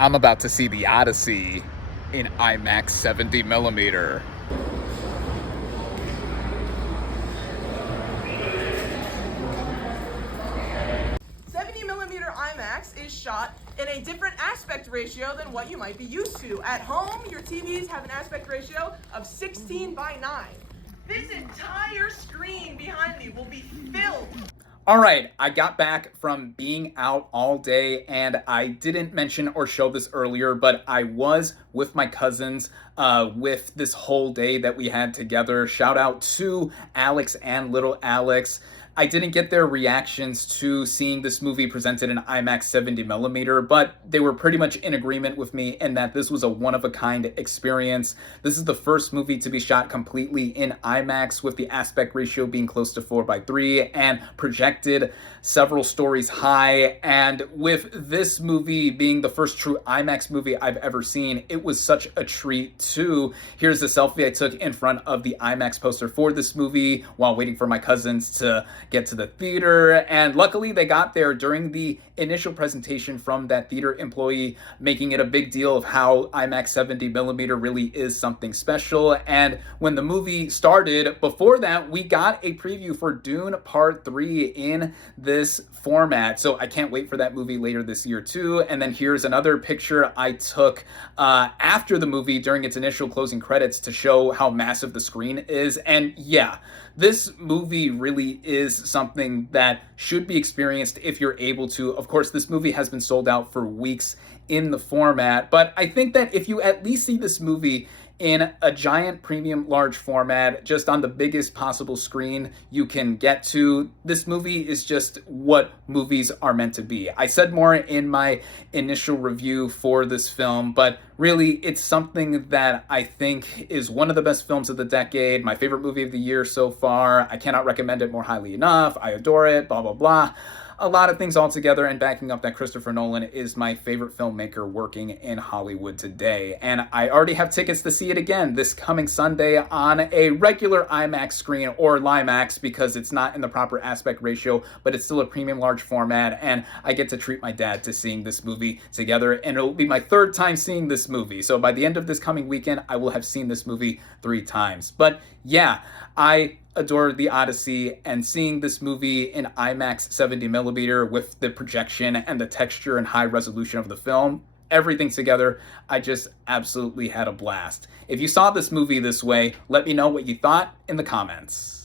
I'm about to see the Odyssey in IMAX 70 millimeter. 70mm IMAX is shot in a different aspect ratio than what you might be used to. At home, your TVs have an aspect ratio of 16:9. This entire screen behind me will be filled. All right, I got back from being out all day, and I didn't mention or show this earlier, but I was with my cousins with this whole day that we had together. Shout out to Alex and little Alex. I didn't get their reactions to seeing this movie presented in IMAX 70 millimeter, but they were pretty much in agreement with me in that this was a one-of-a-kind experience. This is the first movie to be shot completely in IMAX, with the aspect ratio being close to 4:3 and projected several stories high. And with this movie being the first true IMAX movie I've ever seen, it was such a treat too. Here's the selfie I took in front of the IMAX poster for this movie while waiting for my cousins to get to the theater, and luckily they got there during the initial presentation from that theater employee, making it a big deal of how IMAX 70 millimeter really is something special. And when the movie started, before that, we got a preview for Dune Part 3 in this format, so I can't wait for that movie later this year too. And then here's another picture I took after the movie during its initial closing credits to show how massive the screen is. And yeah, this movie really is something that should be experienced if you're able to. Of course, this movie has been sold out for weeks in the format, but I think that if you at least see this movie in a giant premium large format, just on the biggest possible screen you can get to, this movie is just what movies are meant to be. I said more in my initial review for this film, but really it's something that I think is one of the best films of the decade, my favorite movie of the year so far. I cannot recommend it more highly enough. I adore it, blah, blah, blah. A lot of things all together, and backing up that Christopher Nolan is my favorite filmmaker working in Hollywood today. And I already have tickets to see it again this coming Sunday on a regular IMAX screen, or LIMAX, because it's not in the proper aspect ratio, but it's still a premium large format, and I get to treat my dad to seeing this movie together, and it'll be my third time seeing this movie. So by the end of this coming weekend, I will have seen this movie 3 times. But yeah, I adore the Odyssey, and seeing this movie in IMAX 70 millimeter with the projection and the texture and high resolution of the film, everything together, I just absolutely had a blast. If you saw this movie this way, let me know what you thought in the comments.